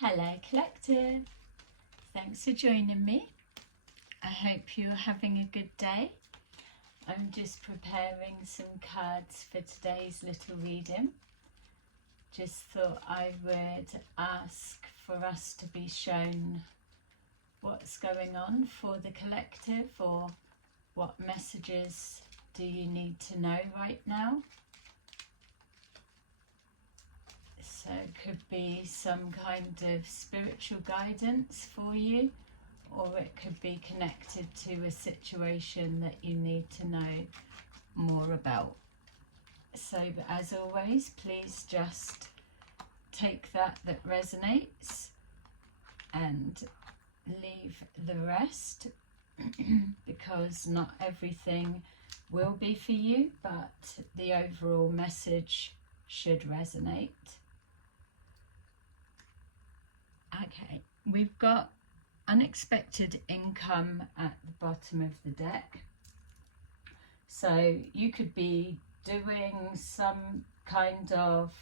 Hello Collective, thanks for joining me. I hope you're having a good day. I'm just preparing some cards for today's little reading. Just thought I would ask for us to be shown what's going on for the collective, or what messages do you need to know right now. So it could be some kind of spiritual guidance for you, or it could be connected to a situation that you need to know more about. So as always, please just take that resonates and leave the rest because not everything will be for you, but the overall message should resonate. Okay, we've got unexpected income at the bottom of the deck. So you could be doing some kind of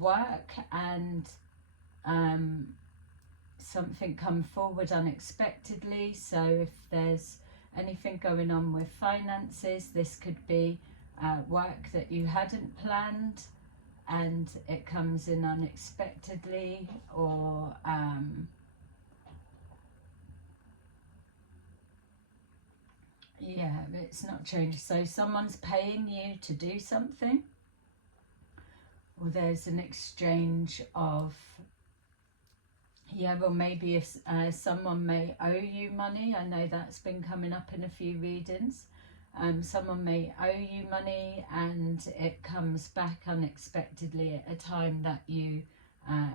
work and something come forward unexpectedly. So if there's anything going on with finances, this could be work that you hadn't planned and it comes in unexpectedly, or yeah, it's not changed. So someone's paying you to do something, or there's an exchange of, yeah, well maybe if someone may owe you money. I know that's been coming up in a few readings. Someone may owe you money and it comes back unexpectedly at a time that you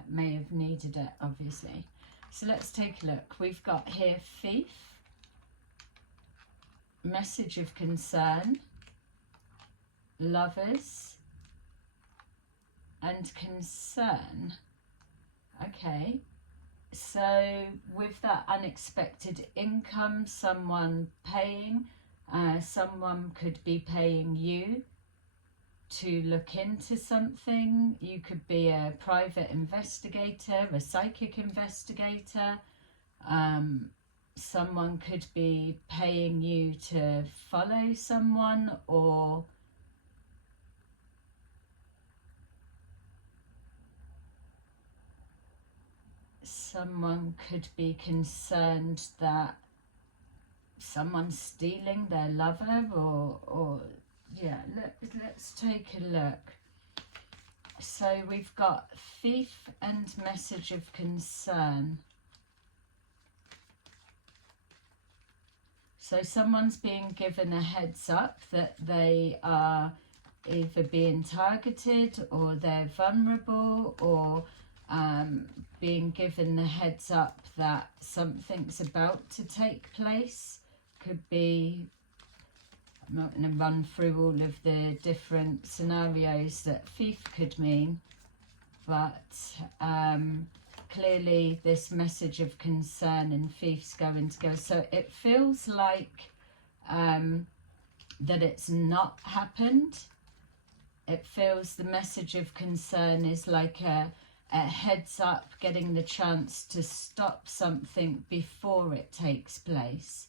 may have needed it, obviously. So let's take a look. We've got here thief, message of concern, lovers, and concern. Okay, so with that unexpected income, someone paying, someone could be paying you to look into something. You could be a private investigator, a psychic investigator. Someone could be paying you to follow someone, or someone could be concerned that someone's stealing their lover, or yeah, let's take a look. So we've got thief and message of concern. So someone's being given a heads up that they are either being targeted, or they're vulnerable, or being given the heads up that something's about to take place. Could be, I'm not going to run through all of the different scenarios that thief could mean, but clearly this message of concern and thief's going to go. So it feels like that it's not happened. It feels the message of concern is like a heads up, getting the chance to stop something before it takes place.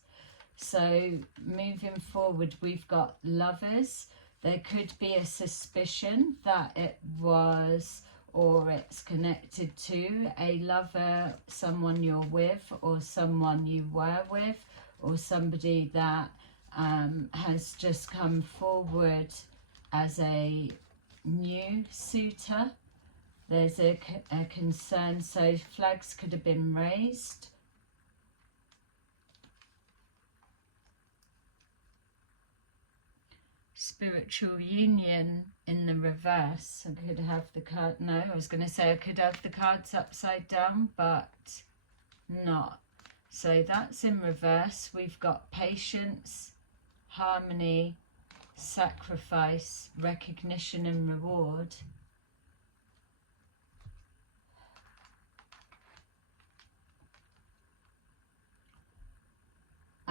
So moving forward, we've got lovers. There could be a suspicion that it was, or it's connected to a lover, someone you're with, or someone you were with, or somebody that has just come forward as a new suitor. There's a concern, so flags could have been raised. Spiritual union in the reverse. I could have the card, no, I was going to say I could have the cards upside down, but not. So that's in reverse. We've got patience, harmony, sacrifice, recognition and reward.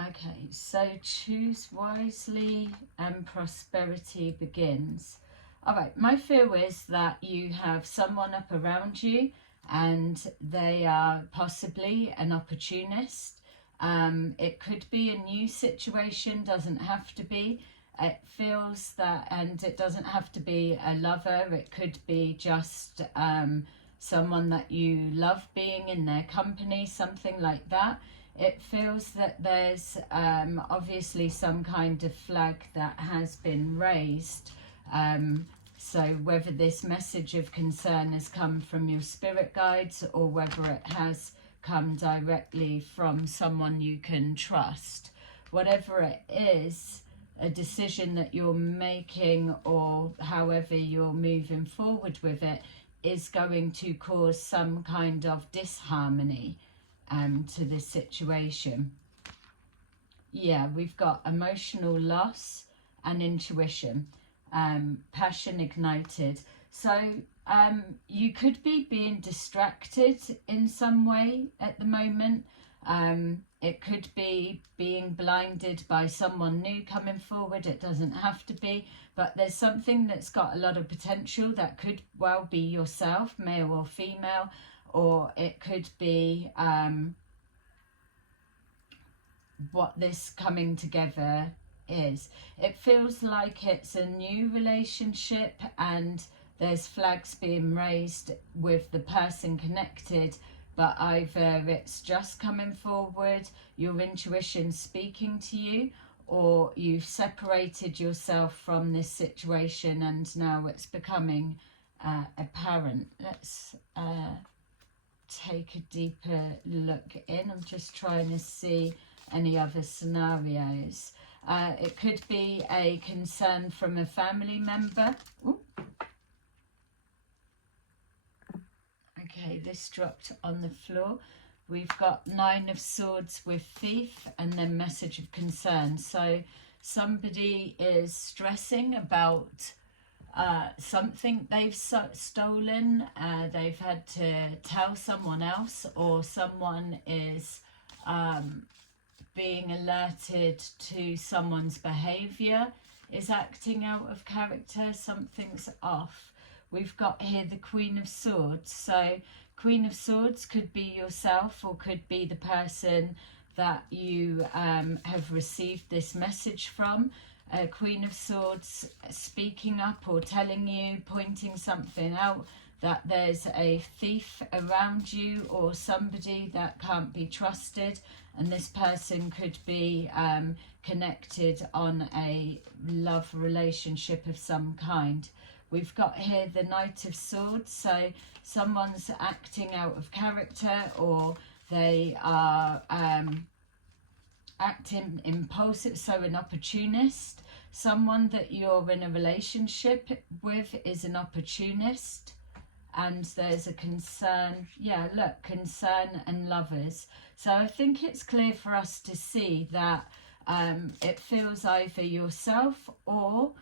Okay, so choose wisely and prosperity begins. All right, my fear is that you have someone up around you and they are possibly an opportunist. It could be a new situation, doesn't have to be. It feels that, and it doesn't have to be a lover, it could be just someone that you love being in their company, something like that. It feels that there's obviously some kind of flag that has been raised. So whether this message of concern has come from your spirit guides or whether it has come directly from someone you can trust, whatever it is, a decision that you're making or however you're moving forward with it is going to cause some kind of disharmony to this situation. Yeah, we've got emotional loss and intuition, passion ignited. So you could be being distracted in some way at the moment. It could be being blinded by someone new coming forward. It doesn't have to be, but there's something that's got a lot of potential that could well be yourself, male or female, or it could be what this coming together is. It feels like it's a new relationship and there's flags being raised with the person connected, but either it's just coming forward, your intuition speaking to you, or you've separated yourself from this situation and now it's becoming apparent. Let's take a deeper look in. I'm just trying to see any other scenarios. It could be a concern from a family member. Ooh. Okay, this dropped on the floor. We've got 9 of Swords with Thief and then message of concern. So somebody is stressing about something they've stolen. They've had to tell someone else, or someone is being alerted to someone's behaviour is acting out of character. Something's off. We've got here the Queen of Swords. So Queen of Swords could be yourself or could be the person that you have received this message from. Queen of Swords speaking up or telling you, pointing something out, that there's a thief around you or somebody that can't be trusted, and this person could be connected on a love relationship of some kind. We've got here the Knight of Swords, so someone's acting out of character or they are acting impulsive, so an opportunist. Someone that you're in a relationship with is an opportunist, and there's a concern. Yeah, look, concern and lovers. So I think it's clear for us to see that it feels either yourself or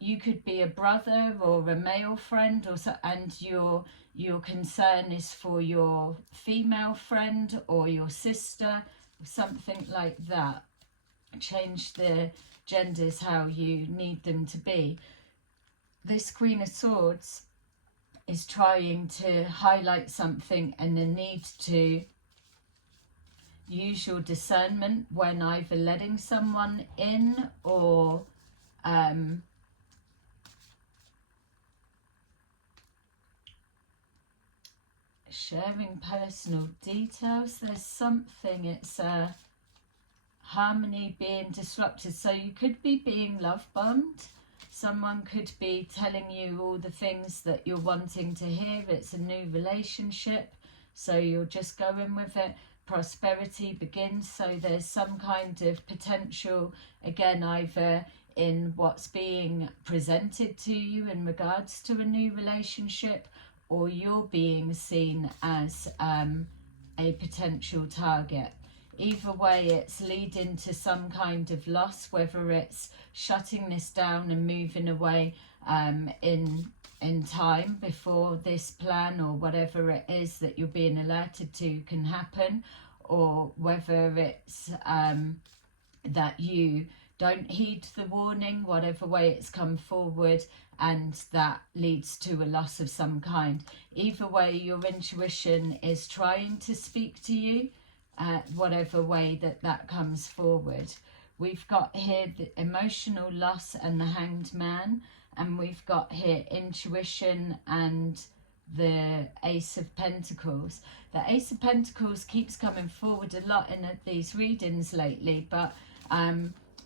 you could be a brother or a male friend, or so, and your concern is for your female friend or your sister, something like that. Change the genders how you need them to be. This Queen of Swords is trying to highlight something and the need to use your discernment when either letting someone in or sharing personal details. There's something, it's a harmony being disrupted. So you could be being love bombed. Someone could be telling you all the things that you're wanting to hear. It's a new relationship, so you're just going with it. Prosperity begins, so there's some kind of potential, again, either in what's being presented to you in regards to a new relationship, or you're being seen as a potential target. Either way, it's leading to some kind of loss, whether it's shutting this down and moving away in time before this plan or whatever it is that you're being alerted to can happen, or whether it's that you don't heed the warning, whatever way it's come forward, and that leads to a loss of some kind. Either way, your intuition is trying to speak to you, whatever way that comes forward. We've got here the emotional loss and the Hanged Man, and we've got here intuition and the Ace of Pentacles. The Ace of Pentacles keeps coming forward a lot in these readings lately, but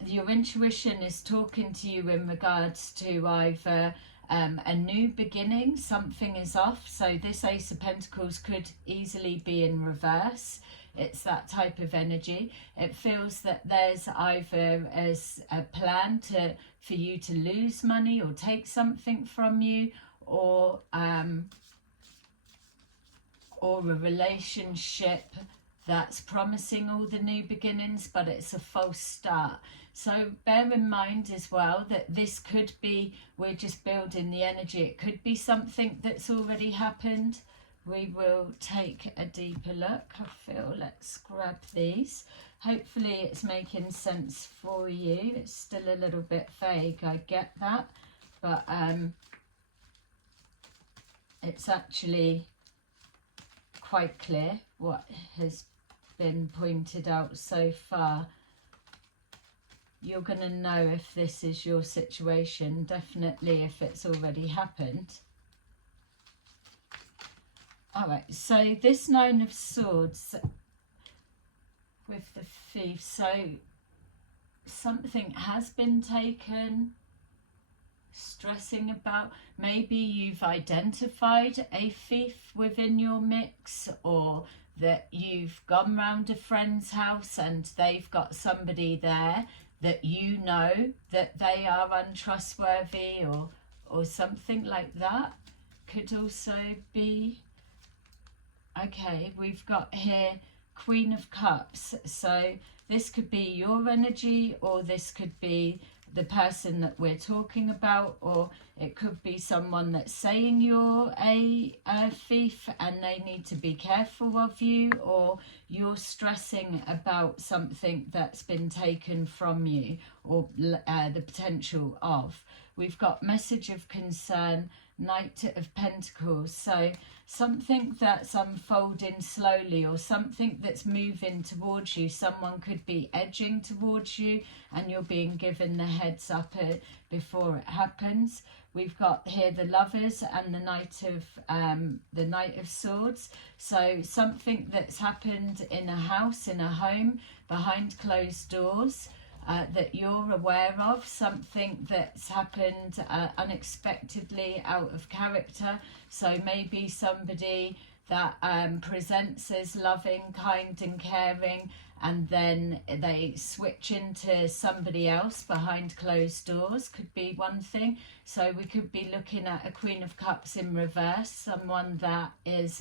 your intuition is talking to you in regards to either a new beginning, something is off. So this Ace of Pentacles could easily be in reverse. It's that type of energy. It feels that there's either as a plan for you to lose money or take something from you, or a relationship that's promising all the new beginnings, but it's a false start. So bear in mind as well that this could be, we're just building the energy. It could be something that's already happened. We will take a deeper look. I feel, let's grab these. Hopefully it's making sense for you. It's still a little bit vague, I get that, but it's actually quite clear what has been pointed out so far. You're going to know if this is your situation, definitely if it's already happened. All right, so this Nine of Swords with the Thief, so something has been taken, stressing about, maybe you've identified a thief within your mix, or that you've gone round a friend's house and they've got somebody there that you know that they are untrustworthy, or something like that could also be. Okay, we've got here Queen of Cups, so this could be your energy, or this could be the person that we're talking about, or it could be someone that's saying you're a thief and they need to be careful of you, or you're stressing about something that's been taken from you, or the potential of. We've got Message of Concern, Knight of Pentacles, so something that's unfolding slowly, or something that's moving towards you. Someone could be edging towards you and you're being given the heads up before it happens. We've got here the Lovers and the Knight of Swords, so something that's happened in a house, in a home, behind closed doors, that you're aware of, something that's happened unexpectedly, out of character. So maybe somebody that presents as loving, kind and caring, and then they switch into somebody else behind closed doors, could be one thing. So we could be looking at a Queen of Cups in reverse, someone that is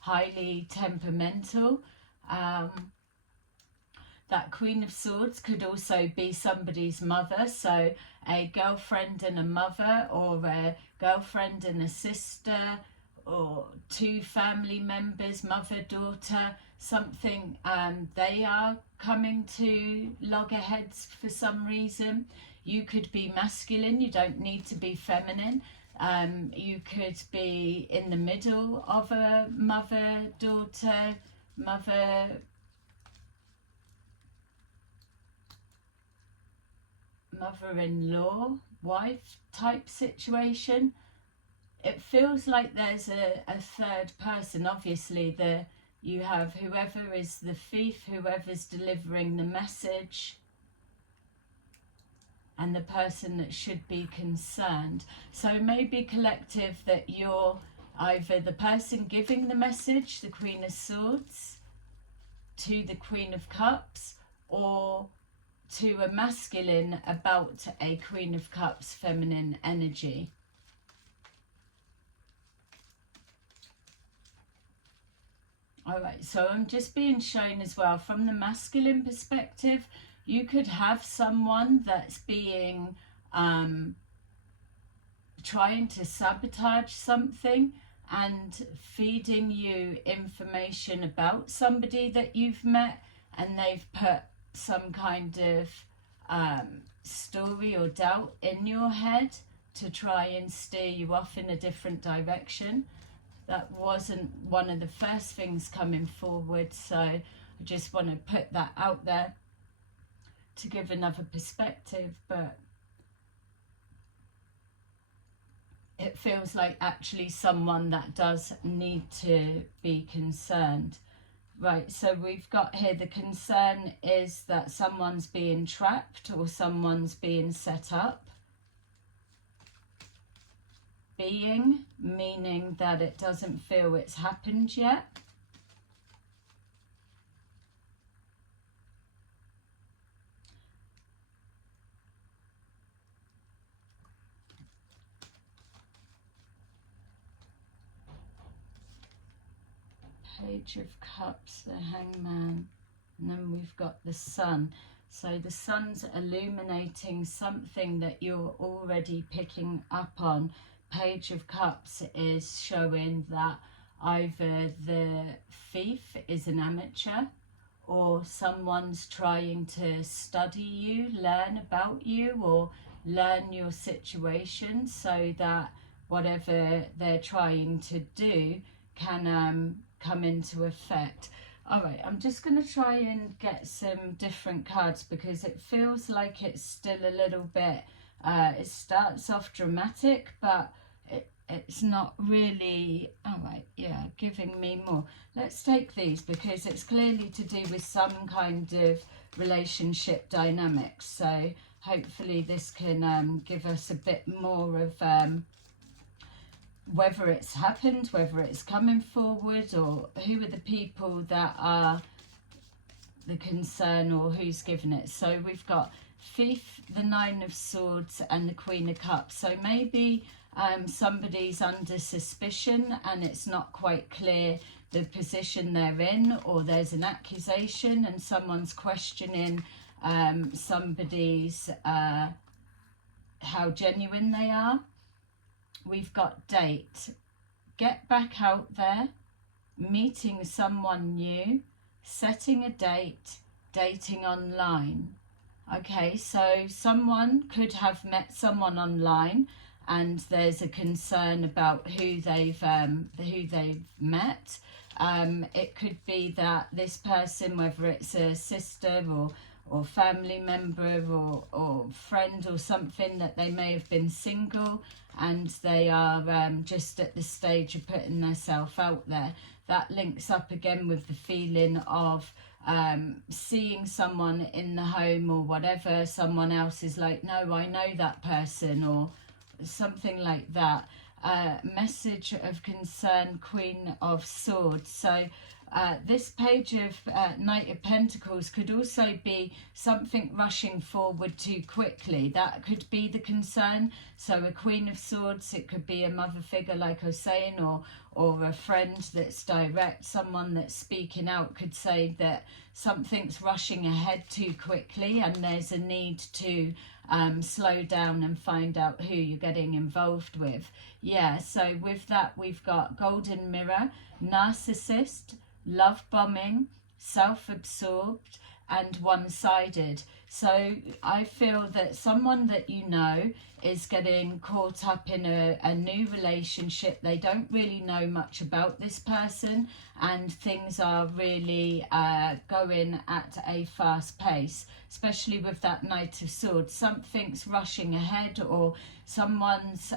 highly temperamental. That Queen of Swords could also be somebody's mother, so a girlfriend and a mother, or a girlfriend and a sister, or two family members, mother, daughter, something. They are coming to loggerheads for some reason. You could be masculine, you don't need to be feminine. You could be in the middle of a mother, daughter, mother-in-law, wife type situation. It feels like there's a third person. Obviously you have whoever is the thief, whoever's delivering the message, and the person that should be concerned. So maybe collective, that you're either the person giving the message, the Queen of Swords, to the Queen of Cups, or to a masculine about a Queen of Cups feminine energy. All right, so I'm just being shown as well from the masculine perspective, you could have someone that's being trying to sabotage something and feeding you information about somebody that you've met, and they've put some kind of story or doubt in your head to try and steer you off in a different direction. That wasn't one of the first things coming forward, so I just want to put that out there to give another perspective. But it feels like actually someone that does need to be concerned. Right, so we've got here the concern is that someone's being trapped or someone's being set up. Being, meaning that it doesn't feel it's happened yet. Page of Cups, the Hangman, and then we've got the Sun. So the Sun's illuminating something that you're already picking up on. Page of Cups is showing that either the thief is an amateur or someone's trying to study you, learn about you, or learn your situation so that whatever they're trying to do can come into effect. All right, I'm just going to try and get some different cards because it feels like it's still a little bit, it starts off dramatic, but it's not really, all right, yeah, giving me more. Let's take these because it's clearly to do with some kind of relationship dynamics. So hopefully this can give us a bit more of whether it's happened, whether it's coming forward, or who are the people that are the concern or who's given it. So we've got Thief, the Nine of Swords, and the Queen of Cups. So maybe somebody's under suspicion and it's not quite clear the position they're in, or there's an accusation and someone's questioning somebody's how genuine they are. We've got Date, get back out there, meeting someone new, setting a date, dating online. Okay, so someone could have met someone online and there's a concern about who they've met. It could be that this person, whether it's a sister or family member or friend or something, that they may have been single and they are just at the stage of putting themselves out there. That links up again with the feeling of seeing someone in the home or whatever. Someone else is like, no, I know that person, or something like that. Message of concern, Queen of Swords. So this page of Knight of Pentacles could also be something rushing forward too quickly. That could be the concern. So a Queen of Swords, it could be a mother figure like I was saying, or a friend that's direct. Someone that's speaking out could say that something's rushing ahead too quickly and there's a need to slow down and find out who you're getting involved with. Yeah, so with that we've got Golden Mirror, Narcissist, Love Bombing, Self-Absorbed, and One-Sided. So I feel that someone that you know is getting caught up in a new relationship. They don't really know much about this person and things are really going at a fast pace, especially with that Knight of Swords. Something's rushing ahead, or someone's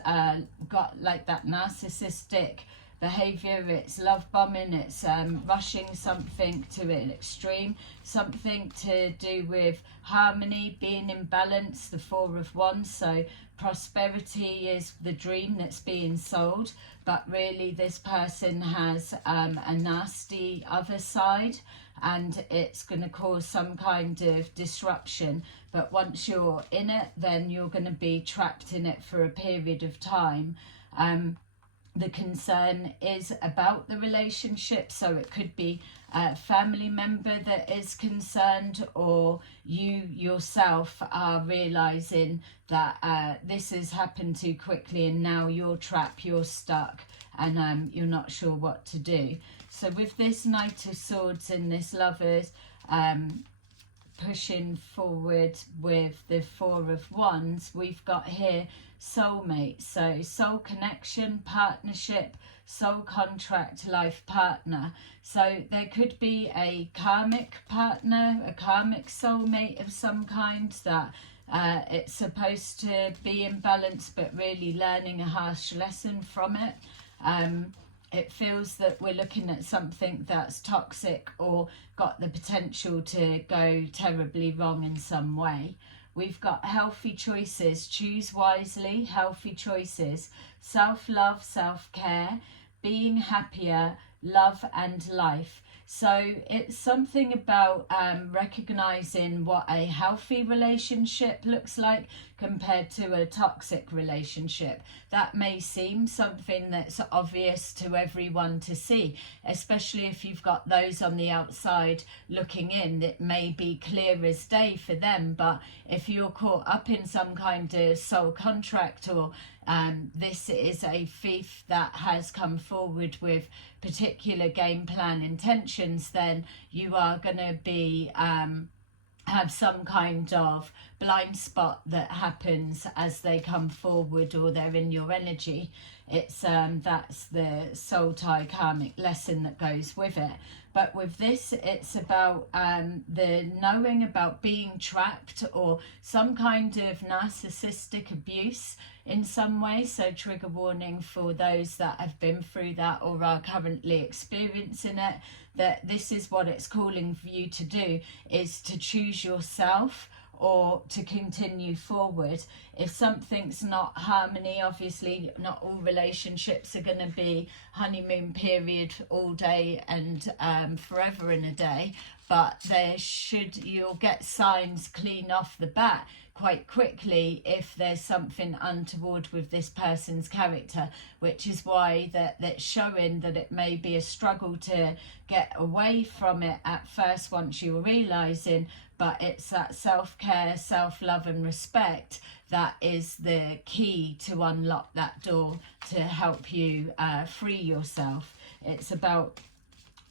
got like that narcissistic behavior. It's love bombing, it's rushing something to an extreme, something to do with harmony, being in balance, the Four of Wands. So prosperity is the dream that's being sold, but really this person has a nasty other side and it's going to cause some kind of disruption. But once you're in it, then you're going to be trapped in it for a period of time. The concern is about the relationship, so it could be a family member that is concerned, or you yourself are realizing that this has happened too quickly and now you're trapped, you're stuck, and you're not sure what to do. So with this Knight of Swords and this Lovers pushing forward with the Four of Wands, we've got here soulmate, so soul connection, partnership, soul contract, life partner. So there could be a karmic partner, a karmic soulmate of some kind that it's supposed to be in balance, but really learning a harsh lesson from it. It feels that we're looking at something that's toxic or got the potential to go terribly wrong in some way. We've got healthy choices, choose wisely, healthy choices, self-love, self-care, being happier, love and life. So it's something about recognizing what a healthy relationship looks like compared to a toxic relationship. That may seem something that's obvious to everyone to see, especially if you've got those on the outside looking in. It may be clear as day for them, but if you're caught up in some kind of soul contract, or this is a thief that has come forward with particular game plan intentions, then you are going to be have some kind of blind spot that happens as they come forward or they're in your energy. It's that's the soul tie karmic lesson that goes with it. But with this, it's about the knowing about being trapped or some kind of narcissistic abuse in some way. So trigger warning for those that have been through that or are currently experiencing it, that this is what it's calling for you to do, is to choose yourself or to continue forward. If something's not harmony, obviously not all relationships are going to be honeymoon period all day and forever in a day, but you'll get signs clean off the bat quite quickly if there's something untoward with this person's character, which is why that's showing that it may be a struggle to get away from it at first once you're realizing, but it's that self-care, self-love and respect that is the key to unlock that door to help you free yourself. It's about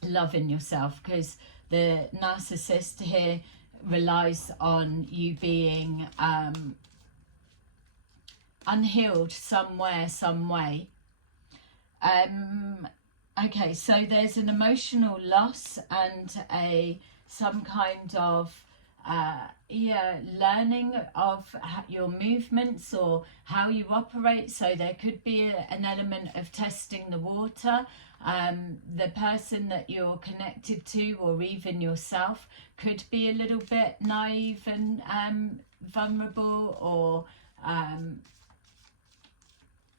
loving yourself, because the narcissist here relies on you being unhealed somewhere, some way. Okay, so there's an emotional loss and some kind of learning of your movements or how you operate. So there could be an element of testing the water. The person that you're connected to, or even yourself, could be a little bit naive and vulnerable, or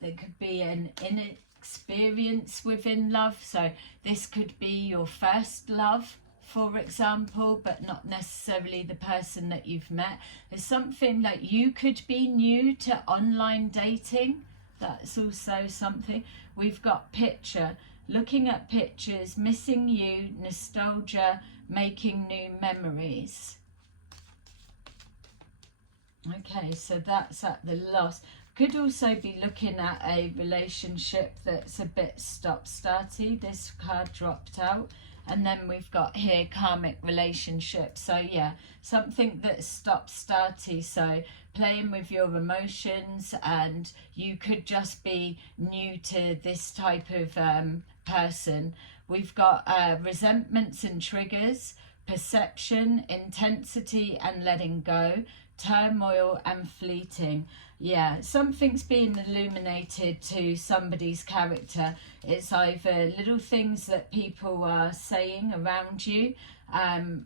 there could be an inexperience within love. So this could be your first love, for example, but not necessarily the person that you've met. There's something that you could be new to online dating. That's also something. We've got picture, looking at pictures, missing you, nostalgia, making new memories. Okay, so that's at the loss. Could also be looking at a relationship that's a bit stop-starty. This card dropped out. And then we've got here karmic relationship. So yeah, something that's stop-starty. So playing with your emotions, and you could just be new to this type of person. We've got resentments and triggers, perception, intensity and letting go, turmoil and fleeting. Yeah, something's being illuminated to somebody's character. It's either little things that people are saying around you.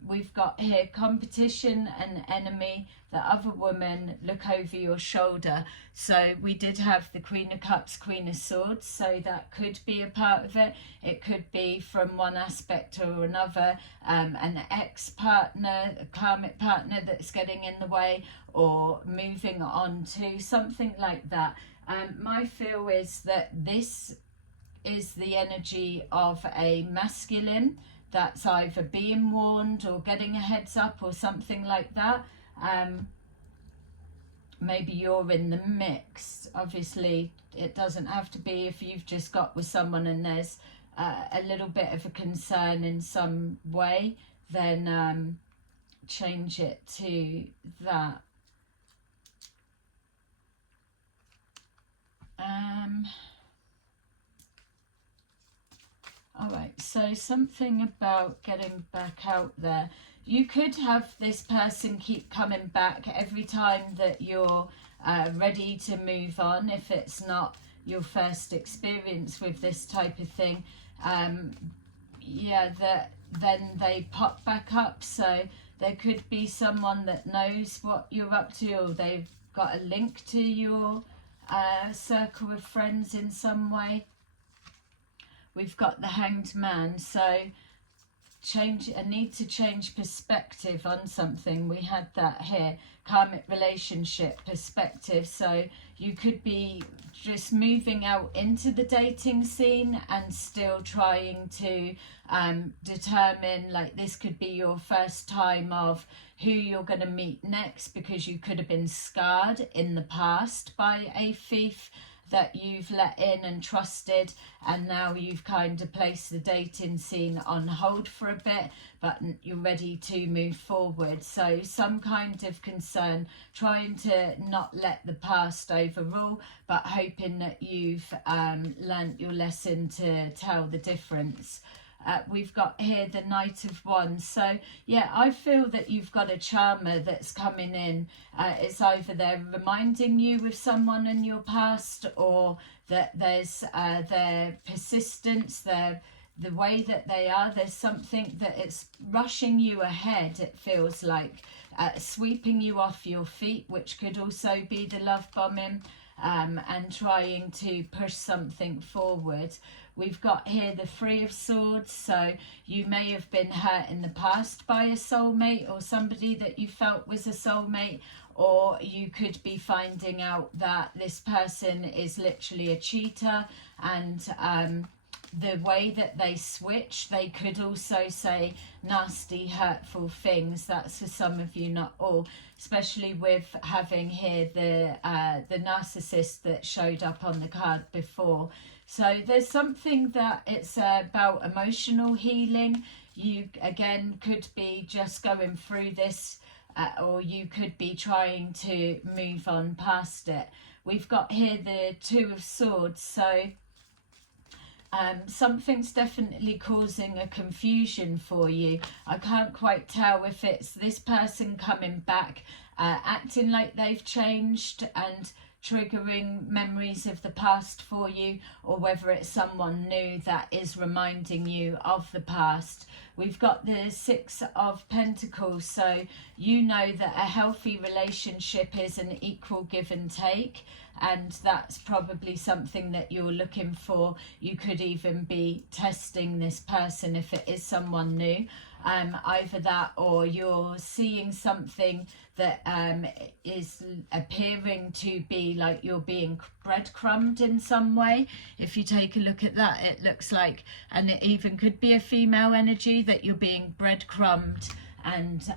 We've got here competition and enemy, the other woman, look over your shoulder. So we did have the Queen of Cups, Queen of Swords, so that could be a part of it. It could be from one aspect or another, an ex-partner, a karmic partner that's getting in the way, or moving on to something like that. My feel is that this is the energy of a masculine that's either being warned or getting a heads up or something like that. Maybe you're in the mix. Obviously, it doesn't have to be if you've just got with someone and there's a little bit of a concern in some way, then change it to that. All right, so something about getting back out there. You could have this person keep coming back every time that you're ready to move on, if it's not your first experience with this type of thing. Yeah, then they pop back up. So there could be someone that knows what you're up to, or they've got a link to your circle of friends in some way. We've got the Hanged Man, so a need to change perspective on something. We had that here, karmic relationship perspective. So you could be just moving out into the dating scene and still trying to determine, like, this could be your first time of who you're going to meet next, because you could have been scarred in the past by a thief that you've let in and trusted, and now you've kind of placed the dating scene on hold for a bit, but you're ready to move forward. So some kind of concern, trying to not let the past overrule, but hoping that you've learnt your lesson to tell the difference. We've got here the Knight of Wands. So yeah, I feel that you've got a charmer that's coming in. It's either they're reminding you of someone in your past, or that there's their persistence, the way that they are. There's something that it's rushing you ahead, it feels like, sweeping you off your feet, which could also be the love bombing, and trying to push something forward. We've got here the Three of Swords, so you may have been hurt in the past by a soulmate, or somebody that you felt was a soulmate, or you could be finding out that this person is literally a cheater, and the way that they switch, they could also say nasty, hurtful things. That's for some of you, not all, especially with having here the narcissist that showed up on the card before. So there's something that it's about emotional healing. You, again, could be just going through this, or you could be trying to move on past it. We've got here the Two of Swords, so something's definitely causing a confusion for you. I can't quite tell if it's this person coming back, acting like they've changed and triggering memories of the past for you, or whether it's someone new that is reminding you of the past. We've got the Six of Pentacles, so you know that a healthy relationship is an equal give and take, and that's probably something that you're looking for. You could even be testing this person if it is someone new. Either that, or you're seeing something that is appearing to be like you're being breadcrumbed in some way. If you take a look at that, it looks like, and it even could be a female energy, that you're being breadcrumbed and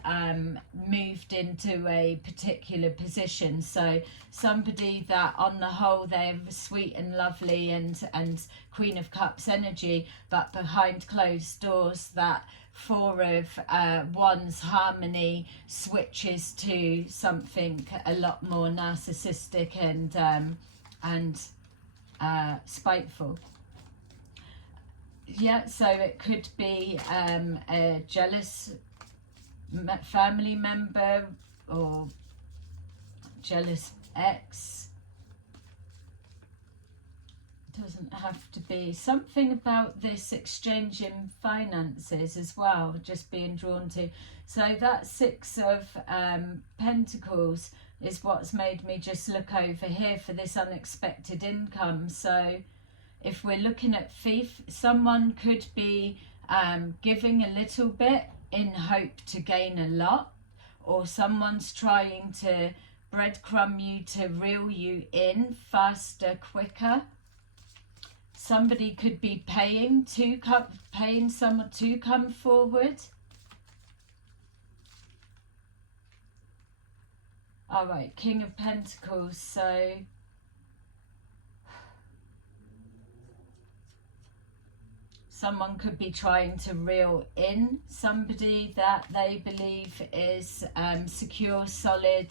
moved into a particular position. So somebody that on the whole they're sweet and lovely and Queen of Cups energy, but behind closed doors that Four of Wands harmony switches to something a lot more narcissistic and spiteful. Yeah, so it could be a jealous family member, or jealous ex. Doesn't have to be. Something about this exchanging finances as well, just being drawn to. So that Six of Pentacles is what's made me just look over here for this unexpected income. So if we're looking at thief, someone could be giving a little bit in hope to gain a lot, or someone's trying to breadcrumb you to reel you in faster, quicker. Somebody could be paying someone to come forward. All right, King of Pentacles. So Someone could be trying to reel in somebody that they believe is secure, solid,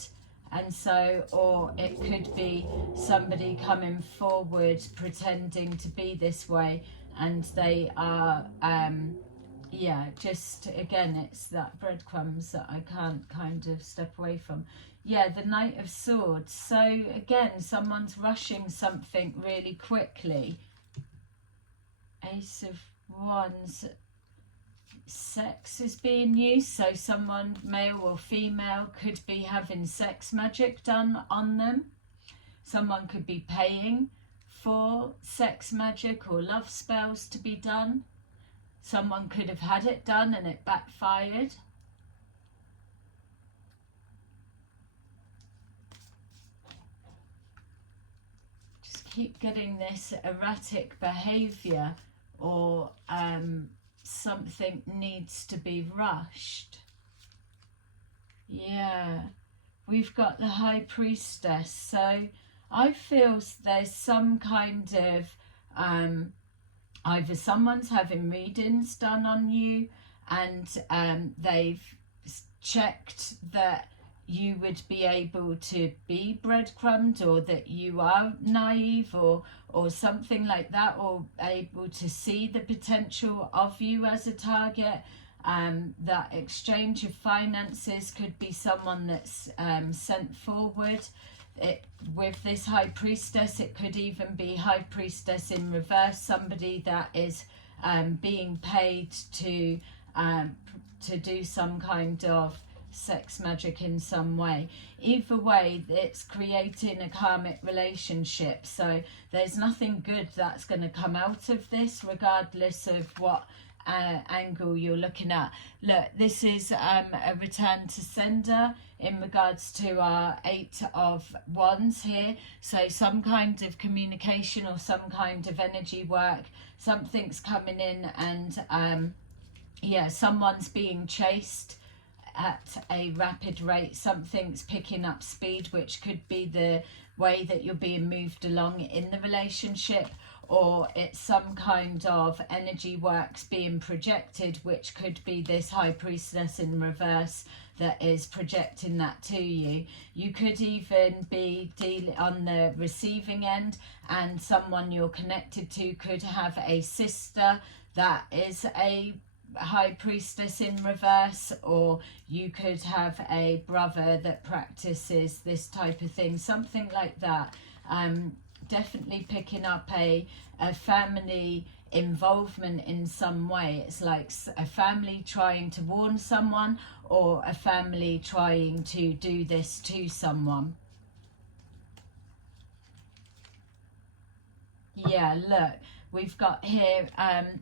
and so, or it could be somebody coming forward pretending to be this way, and they are, yeah, just, again, it's that breadcrumbs that I can't kind of step away from. Yeah, the Knight of Swords. So, again, someone's rushing something really quickly. Ace of Wands. Sex is being used, so someone, male or female, could be having sex magic done on them. Someone could be paying for sex magic or love spells to be done. Someone could have had it done and it backfired. Just keep getting this erratic behaviour, or something needs to be rushed. Yeah, we've got the High Priestess. So I feel there's some kind of either someone's having readings done on you, and they've checked that you would be able to be breadcrumbed, or that you are naive, or something like that, or able to see the potential of you as a target. That exchange of finances could be someone that's sent forward. With this High Priestess, it could even be High Priestess in reverse, somebody that is being paid to do some kind of sex magic in some way. Either way, it's creating a karmic relationship, so there's nothing good that's going to come out of this, regardless of what angle you're looking at. Look, this is a return to sender in regards to our 8 of Wands here, so some kind of communication or some kind of energy work, something's coming in, and yeah, someone's being chased at a rapid rate, something's picking up speed, which could be the way that you're being moved along in the relationship, or it's some kind of energy works being projected, which could be this High Priestess in reverse that is projecting that to you. You could even be on the receiving end, and someone you're connected to could have a sister that is a High Priestess in reverse, or you could have a brother that practices this type of thing, something like that. Definitely picking up a family involvement in some way. It's like a family trying to warn someone, or a family trying to do this to someone. Yeah, look, we've got here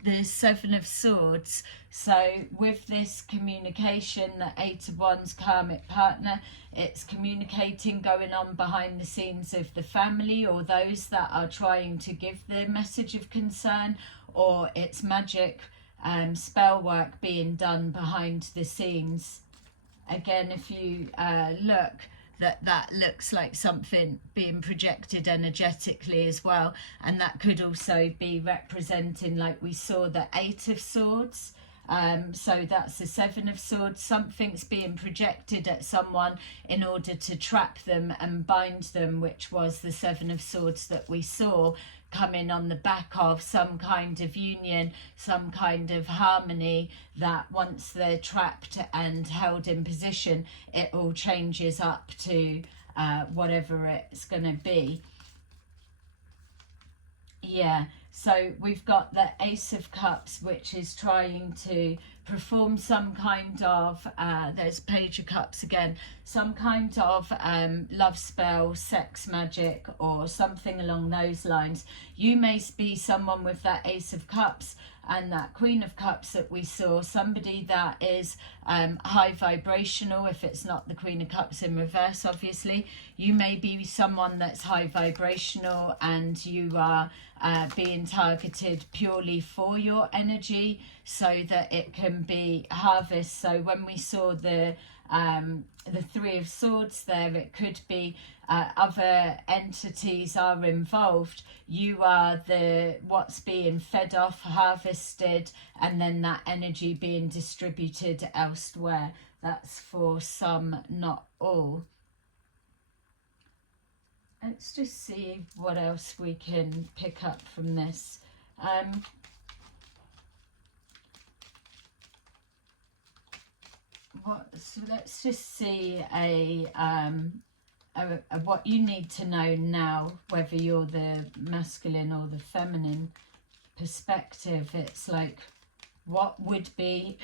the 7 of Swords. So with this communication, the 8 of Wands karmic partner, it's communicating going on behind the scenes of the family, or those that are trying to give the message of concern, or it's magic spell work being done behind the scenes. Again, if you look, that looks like something being projected energetically as well, and that could also be representing, like we saw, the 8 of Swords. So that's the 7 of Swords. Something's being projected at someone in order to trap them and bind them, which was the 7 of Swords that we saw coming on the back of some kind of union, some kind of harmony, that once they're trapped and held in position, it all changes up to whatever it's going to be. Yeah, so we've got the Ace of Cups, which is trying to perform some kind of, there's Page of Cups again, some kind of love spell, sex magic, or something along those lines. You may be someone with that Ace of Cups and that Queen of Cups that we saw, somebody that is high vibrational, if it's not the Queen of Cups in reverse, obviously. You may be someone that's high vibrational, and you are being targeted purely for your energy so that it can be harvest. So when we saw the the Three of Swords there. It could be other entities are involved. You are the what's being fed off, harvested, and then that energy being distributed elsewhere. That's for some, not all. Let's just see what else we can pick up from this. So let's just see what you need to know now, whether you're the masculine or the feminine perspective. It's like, what would be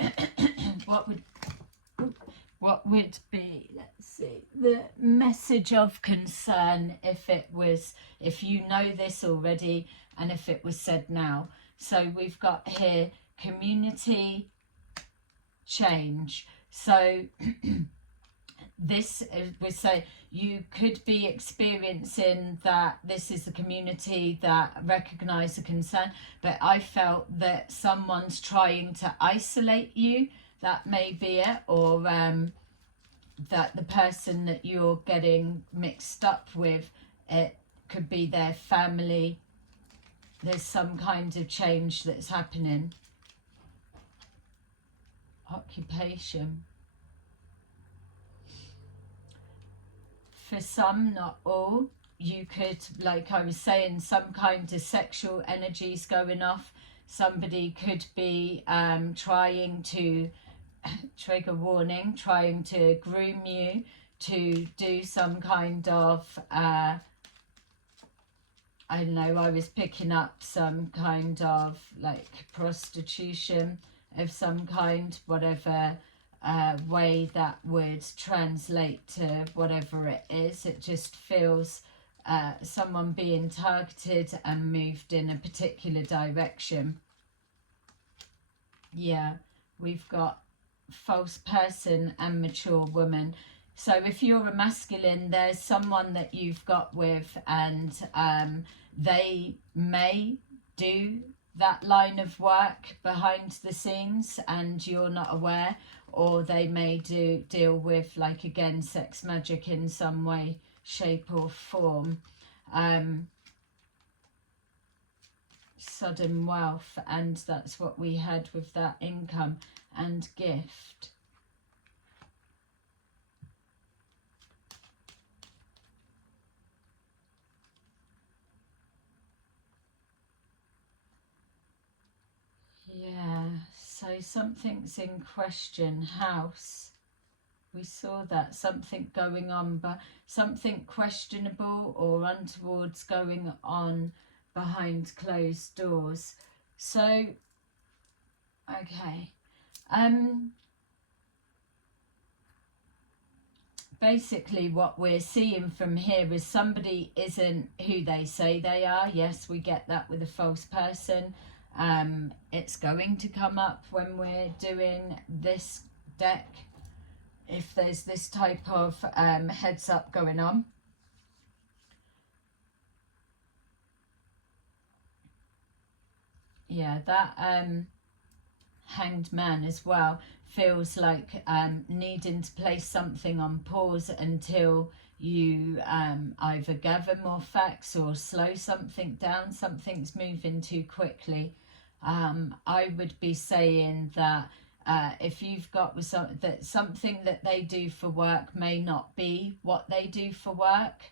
what would be, let's see, the message of concern if you know this already and if it was said now. So we've got here community change. So this would say you could be experiencing that this is the community that recognise the concern, but I felt that someone's trying to isolate you. That may be it, or that the person that you're getting mixed up with, it could be their family. There's some kind of change that's happening. Occupation. For some, not all, you could, like I was saying, some kind of sexual energies going off. Somebody could be trying to, trigger warning, trying to groom you to do some kind of, I don't know, I was picking up some kind of like prostitution of some kind, whatever way that would translate to whatever it is. It just feels someone being targeted and moved in a particular direction. Yeah, we've got false person and mature woman. So if you're a masculine, there's someone that you've got with, and they may do that line of work behind the scenes and you're not aware, or they may deal with, like, again, sex magic in some way, shape or form. Sudden wealth, and that's what we had with that income and gift. Yeah, so something's in question. House, we saw that, something going on, but something questionable or untowards going on behind closed doors. So, okay, basically what we're seeing from here is somebody isn't who they say they are. Yes, we get that with a false person. It's going to come up when we're doing this deck, if there's this type of heads up going on. Yeah, that Hanged Man as well feels like needing to place something on pause until you either gather more facts or slow something down. Something's moving too quickly. I would be saying that if you've got with something that they do for work may not be what they do for work.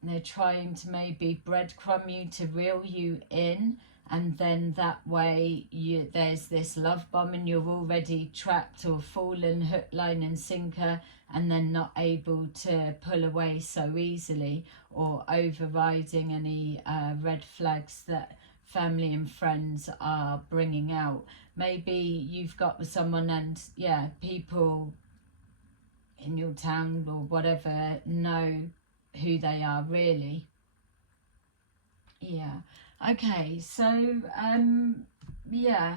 They're trying to maybe breadcrumb you to reel you in, and then that way there's this love bomb and you're already trapped or fallen hook, line and sinker, and then not able to pull away so easily, or overriding any red flags that family and friends are bringing out. Maybe you've got with someone and, yeah, people in your town or whatever know who they are really. Yeah, okay, so yeah,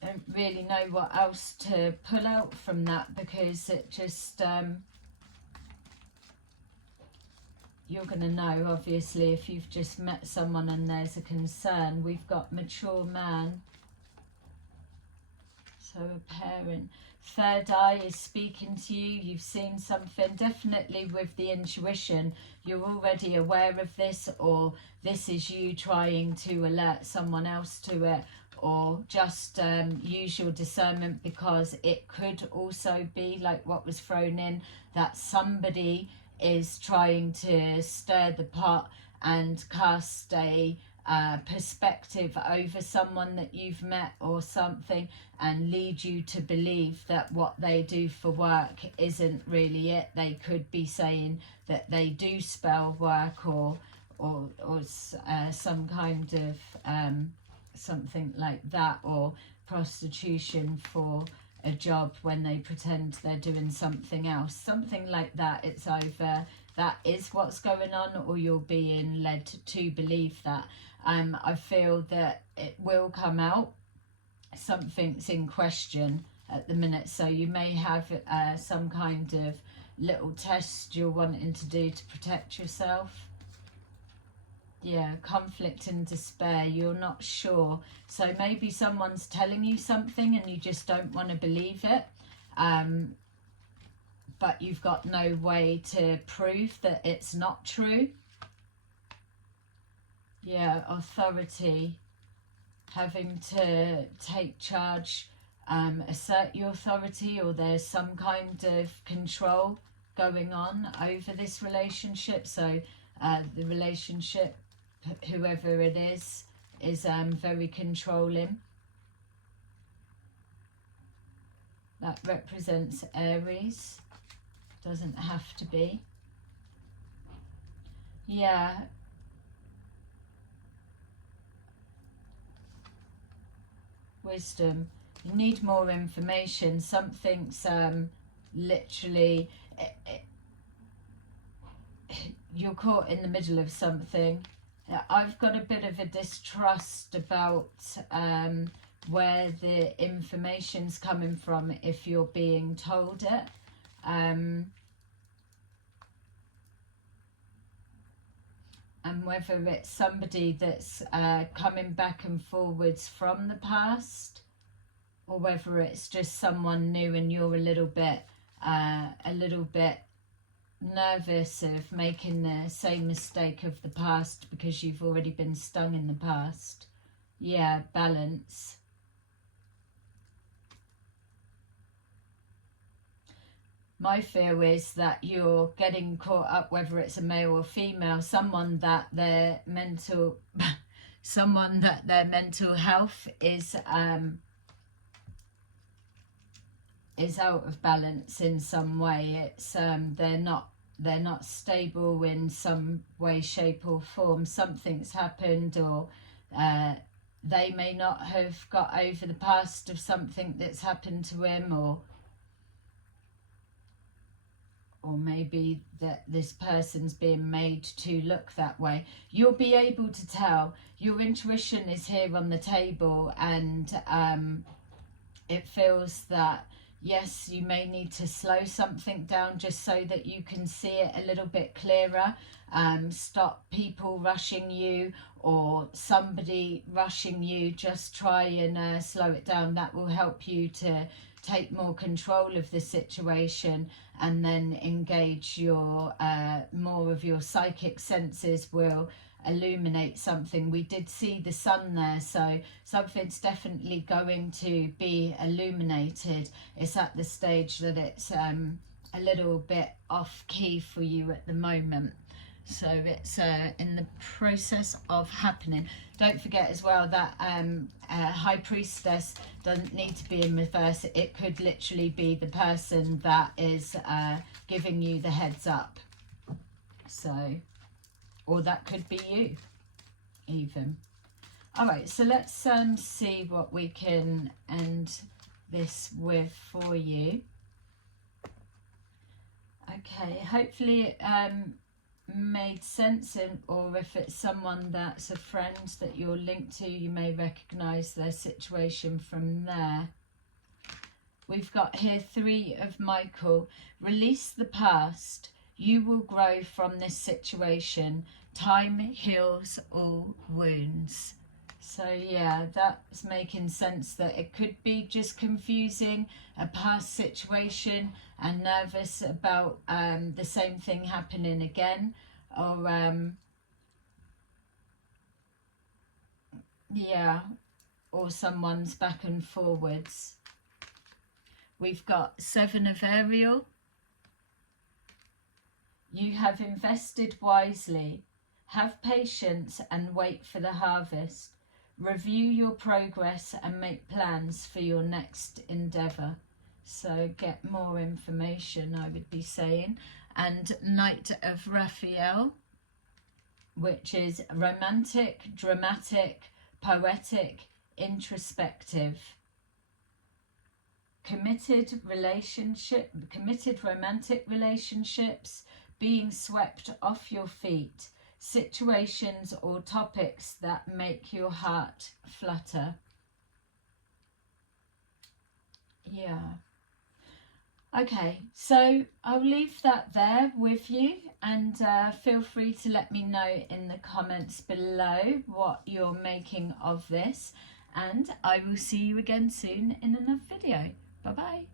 don't really know what else to pull out from that, because it just you're going to know, obviously, if you've just met someone and there's a concern. We've got mature man. So a parent. Third eye is speaking to you. You've seen something. Definitely with the intuition, you're already aware of this, or this is you trying to alert someone else to it, or just use your discernment, because it could also be like what was thrown in, that somebody is trying to stir the pot and cast a perspective over someone that you've met or something, and lead you to believe that what they do for work isn't really it. They could be saying that they do spell work, or some kind of something like that, or prostitution for a job when they pretend they're doing something else, something like that. It's either that is what's going on, or you're being led to believe that. I feel that it will come out. Something's in question at the minute, so you may have some kind of little test you're wanting to do to protect yourself. Yeah, conflict and despair, you're not sure. So maybe someone's telling you something and you just don't want to believe it. But you've got no way to prove that it's not true. Yeah, authority. Having to take charge, assert your authority, or there's some kind of control going on over this relationship. So the relationship, whoever it is very controlling. That represents Aries. Doesn't have to be. Yeah. Wisdom. You need more information. Something's literally... you're caught in the middle of something. I've got a bit of a distrust about where the information's coming from, if you're being told it. And whether it's somebody that's coming back and forwards from the past, or whether it's just someone new and you're a little bit nervous of making the same mistake of the past because you've already been stung in the past. Yeah, balance. My fear is that you're getting caught up, whether it's a male or female, someone that their mental health is out of balance in some way. It's they're not stable in some way, shape or form. Something's happened, or they may not have got over the past of something that's happened to him, or maybe that this person's being made to look that way. You'll be able to tell. Your intuition is here on the table, and it feels that, yes, you may need to slow something down just so that you can see it a little bit clearer. Stop people rushing you, or somebody rushing you. Just try and slow it down. That will help you to take more control of the situation, and then engage your more of your psychic senses will illuminate something. We did see the sun there, so something's definitely going to be illuminated. It's at the stage that it's a little bit off key for you at the moment, so it's in the process of happening. Don't forget as well that High Priestess doesn't need to be in reverse. It could literally be the person that is giving you the heads up. So, or that could be you even. All right, so let's see what we can end this with for you. Okay, hopefully it made sense, or if it's someone that's a friend that you're linked to, you may recognize their situation from there. We've got here 3 of Michael. Release the past. You will grow from this situation. Time heals all wounds. So yeah, that's making sense that it could be just confusing, a past situation, and nervous about the same thing happening again, or yeah, or someone's back and forwards. We've got 7 of Ariel. You have invested wisely. Have patience and wait for the harvest. Review your progress and make plans for your next endeavour. So get more information, I would be saying. And Knight of Raphael, which is romantic, dramatic, poetic, introspective. Committed romantic relationships, being swept off your feet, situations or topics that make your heart flutter. Yeah. Okay, so I'll leave that there with you, and feel free to let me know in the comments below what you're making of this, and I will see you again soon in another video. Bye bye.